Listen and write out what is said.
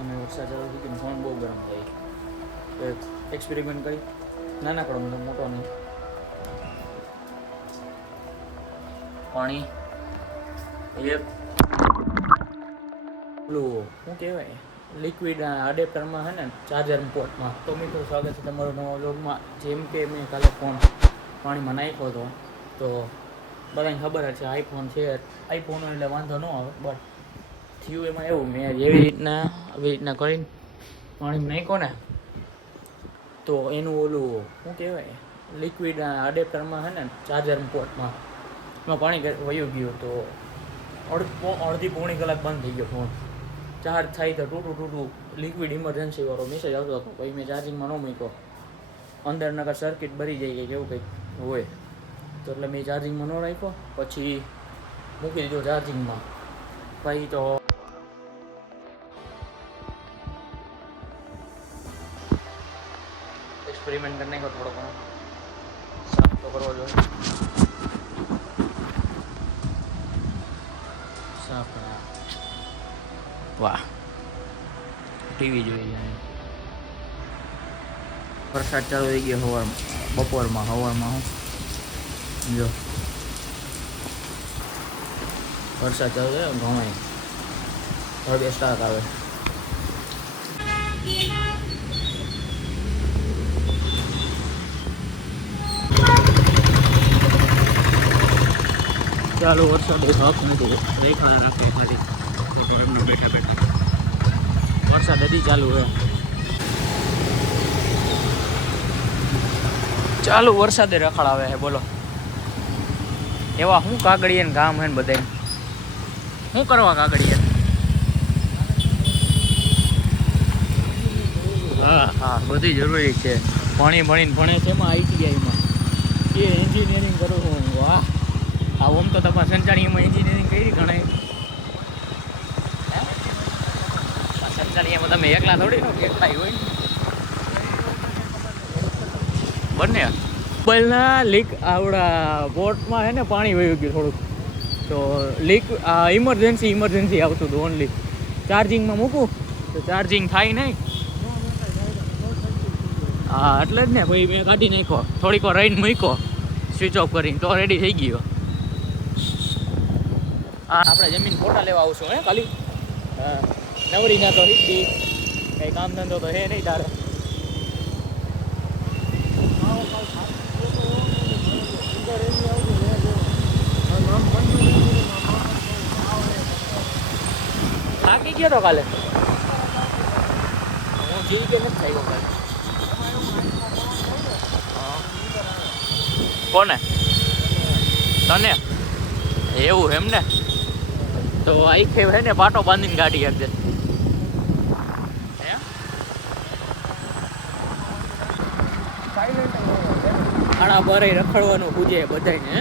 અને વરસાદ ચાલુ થઈ ગયો, ફોન બહુ ગરમ થાય. એક એક્સપેરિમેન્ટ કરી, નાનકડો મોટો નહીં, પાણી એક પેલું શું કહેવાય લિક્વિડ અડેપ્ટરમાં છે ને ચાર્જર પોર્ટમાં. તો મિત્રો સ્વાગત છે તમારું નવા વ્લોગમાં. જેમ કે મેં કાલે ફોન પાણીમાં નાખ્યો હતો, તો બધાને ખબર જ છે આઈફોન છે, આઈફોન એટલે વાંધો ન આવે. બટ થયું એમાં એવું, મેં આવી રીતના કરીને પાણીમાં નાખ્યો ને, તો એનું ઓલું શું કહેવાય લિક્વિડ અડેપ્ટરમાં છે ને ચાર્જર પોર્ટમાં એમાં પાણી વયું ગયું. તો અડધી પોણી કલાક બંધ થઈ ગયો ફોન. ચાર્જ થાય તો ટૂટું લિક્વિડ ઇમરજન્સીવાળો મેસેજ આવતો હતો. પછી મેં ચાર્જિંગમાં ન મૂક્યો, અંદર નકર સર્કિટ ભરી જાય કે કેવું કંઈક હોય, તો એટલે મેં ચાર્જિંગમાં ન રાખ્યો. પછી મૂકી દીધો ચાર્જિંગમાં. પછી તો એક્સપેરિમેન્ટ કરી નાખ્યો, થોડો ઘણો સાફ તો કરવો જોઈએ. સાફ વાહ, ટીવી જોઈ જાય. વરસાદ ચાલુ થઈ ગયો બપોરમાં હું જો વરસાદ ચાલુ થયો ઘણો હવે સ્ટાર્ટ આવે. ચાલુ વરસાદ હાથ નથી રેખા રાખે ખાલી ફોટો એમને બેઠા વરસાદ હજી ચાલુ હે. ચાલુ વરસાદે રખડાવે છે બોલો. એવા શું કાગળિયા ને ગામ હે ને બધા શું કરવા કાગળિયા. હા બધી જરૂરી છે. ભણીને ભણે છે એમાં ITIમાં એ એન્જિનિયરિંગ કરું છું. વાહ, આમ તો તમારે સંચાણીમાં એન્જિનિયરિંગ કરી ઘણા. સંચાણીમાં તમે એકલા થોડી નો એકલા હોય ને બંને. મોબાઈલના લીક આવડા બોટમાં છે ને પાણી વહી ગયું થોડુંક, તો લીક ઇમરજન્સી આવતું હતું. ઓનલી ચાર્જિંગમાં મૂકું તો ચાર્જિંગ થાય નહીં. હા એટલે જ ને. પછી મેં કાઢી નાખ્યો, થોડીક વાર રહીને મૂક્યો સ્વિચ ઓફ કરીને, તો રેડી થઈ ગયો. હા આપણે જમીન ફોટા લેવા આવશું હે ખાલી. નવરી ના તો હિન્દી કંઈ કામ ધંધો તો હે નહીં તારે. થાકી ગયો તો કાલે હું જી કે નથી થઈ ગયો. કોને? તને? એવું એમ ને? તો આખે હે ને પાટો બાંધીને ગાડી આપજે. ખાડા બરે રખડવાનું પૂજે બધાને.